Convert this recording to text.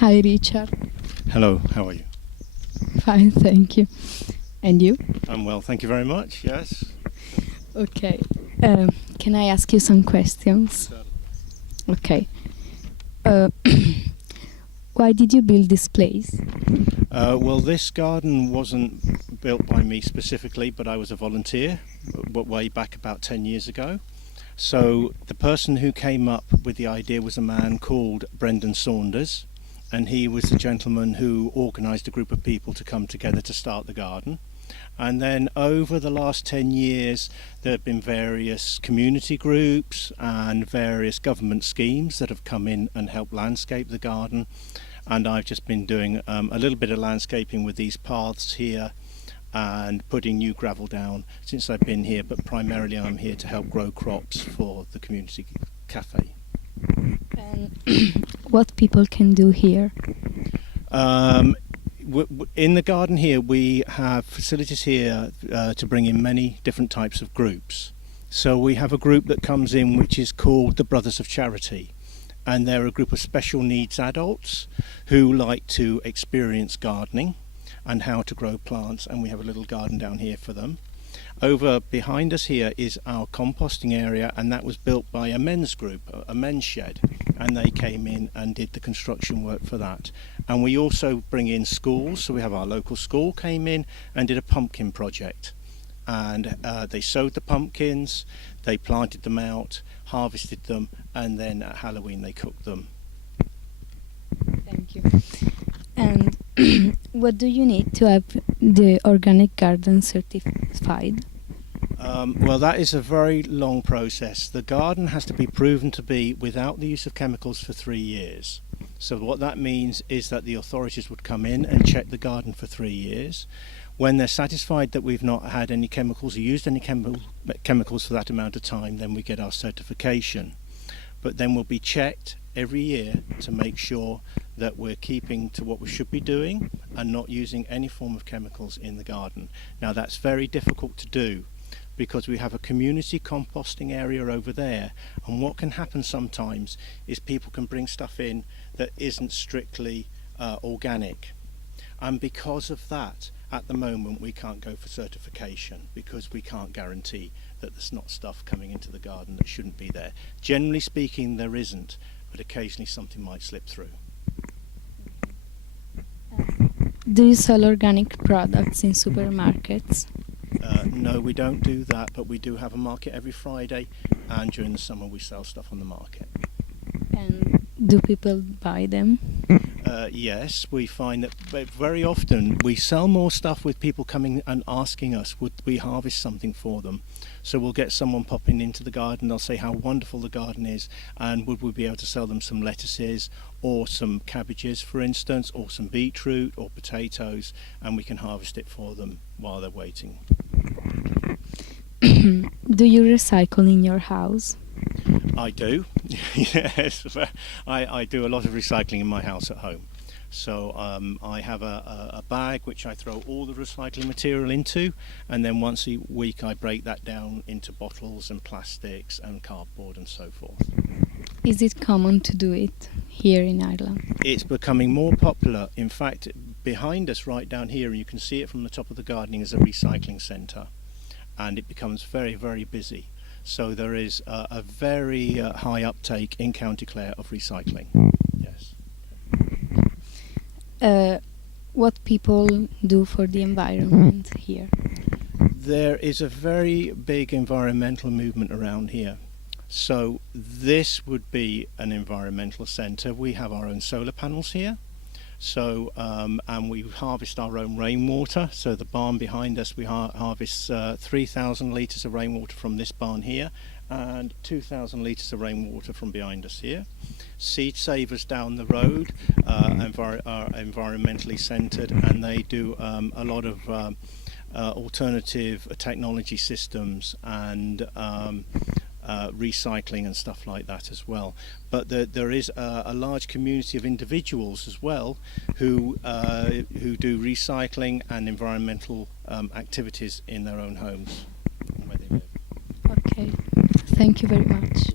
Hi, Richard. Hello, how are you? Fine, thank you. And you? I'm well, thank you very much, yes. Okay. Can I ask you some questions? Okay. Uh, why did you build this place? Well, this garden wasn't built by me specifically, but I was a volunteer way back about 10 years ago. So the person who came up with the idea was a man called Brendan Saunders, and he was the gentleman who organised a group of people to come together to start the garden. And then over the last 10 years there have been various community groups and various government schemes that have come in and helped landscape the garden, and I've just been doing a little bit of landscaping with these paths here and putting new gravel down since I've been here, but primarily I'm here to help grow crops for the community cafe. And what people can do here? In the garden here we have facilities here to bring in many different types of groups. So we have a group that comes in which is called the Brothers of Charity, and they're a group of special needs adults who like to experience gardening and how to grow plants, and we have a little garden down here for them. Over behind us here is our composting area, and that was built by a men's group, a men's shed, and they came in and did the construction work for that. And we also bring in schools, so we have our local school came in and did a pumpkin project, and they sowed the pumpkins, they planted them out, harvested them, and then at Halloween they cooked them. Thank you. And what do you need to have the organic garden certified? Well, that is a very long process. The garden has to be proven to be without the use of chemicals for 3 years. So what that means is that the authorities would come in and check the garden for 3 years. When they're satisfied that we've not had any chemicals or used any chemicals for that amount of time, then we get our certification. But then we'll be checked every year to make sure that we're keeping to what we should be doing and not using any form of chemicals in the garden. Now that's very difficult to do because we have a community composting area over there, and what can happen sometimes is people can bring stuff in that isn't strictly organic, and because of that at the moment we can't go for certification because we can't guarantee that there's not stuff coming into the garden that shouldn't be there. Generally speaking there isn't, but occasionally something might slip through. Do you sell organic products in supermarkets? No, we don't do that, but we do have a market every Friday, and during the summer we sell stuff on the market. And do people buy them? Yes, we find that very often we sell more stuff with people coming and asking us would we harvest something for them. So we'll get someone popping into the garden, they'll say how wonderful the garden is, and would we be able to sell them some lettuces or some cabbages, for instance, or some beetroot or potatoes, and we can harvest it for them while they're waiting. Do you recycle in your house? I do, yes. I do a lot of recycling in my house at home. So I have a bag which I throw all the recycling material into, and then once a week I break that down into bottles and plastics and cardboard and so forth. Is it common to do it here in Ireland? It's becoming more popular. In fact, behind us right down here, and you can see it from the top of the gardening, is a recycling centre, and it becomes very, very busy. So there is a very high uptake in County Clare of recycling. Yes. What people do for the environment here? There is a very big environmental movement around here. So this would be an environmental centre. We have our own solar panels here. So and we harvest our own rainwater. So the barn behind us, we harvest 3,000 litres of rainwater from this barn here, and 2,000 litres of rainwater from behind us here. Seed Savers down the road are environmentally centred, and they do a lot of alternative technology systems and recycling and stuff like that as well. But there is a large community of individuals as well who do recycling and environmental activities in their own homes where they live. Okay, thank you very much.